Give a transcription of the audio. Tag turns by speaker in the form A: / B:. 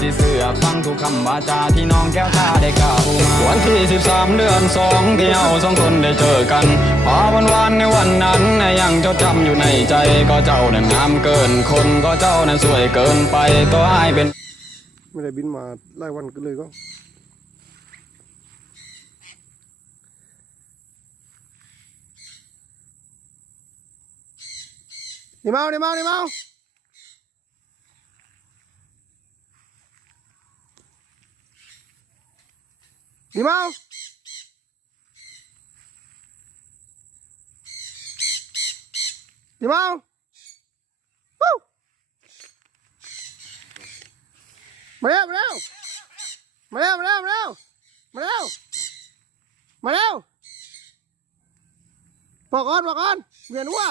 A: สิเสือฟังทุกคำวาจาที่น้องแก้วตาได้กล่าวมาวันที่ 13 เดือนสองที่เราสองคนได้เจอกันพอวันวานในวันนั้นยังจดจำอยู่ในใจก็เจ้านั้นงามเกินคนก็เจ้านั้นสวยเกินไปก็อายเป็น
B: ไม่ได้บินมาหลายวันก็เลยก็นี่เมานี่เมานี่เมานี่เมานี่เมาวู้มาเร็วมาเร็วมาเร็วมาเร็วมาเร็วมาเร็วมาเร็วบอกก่อนบอกก่อนเวียนหัว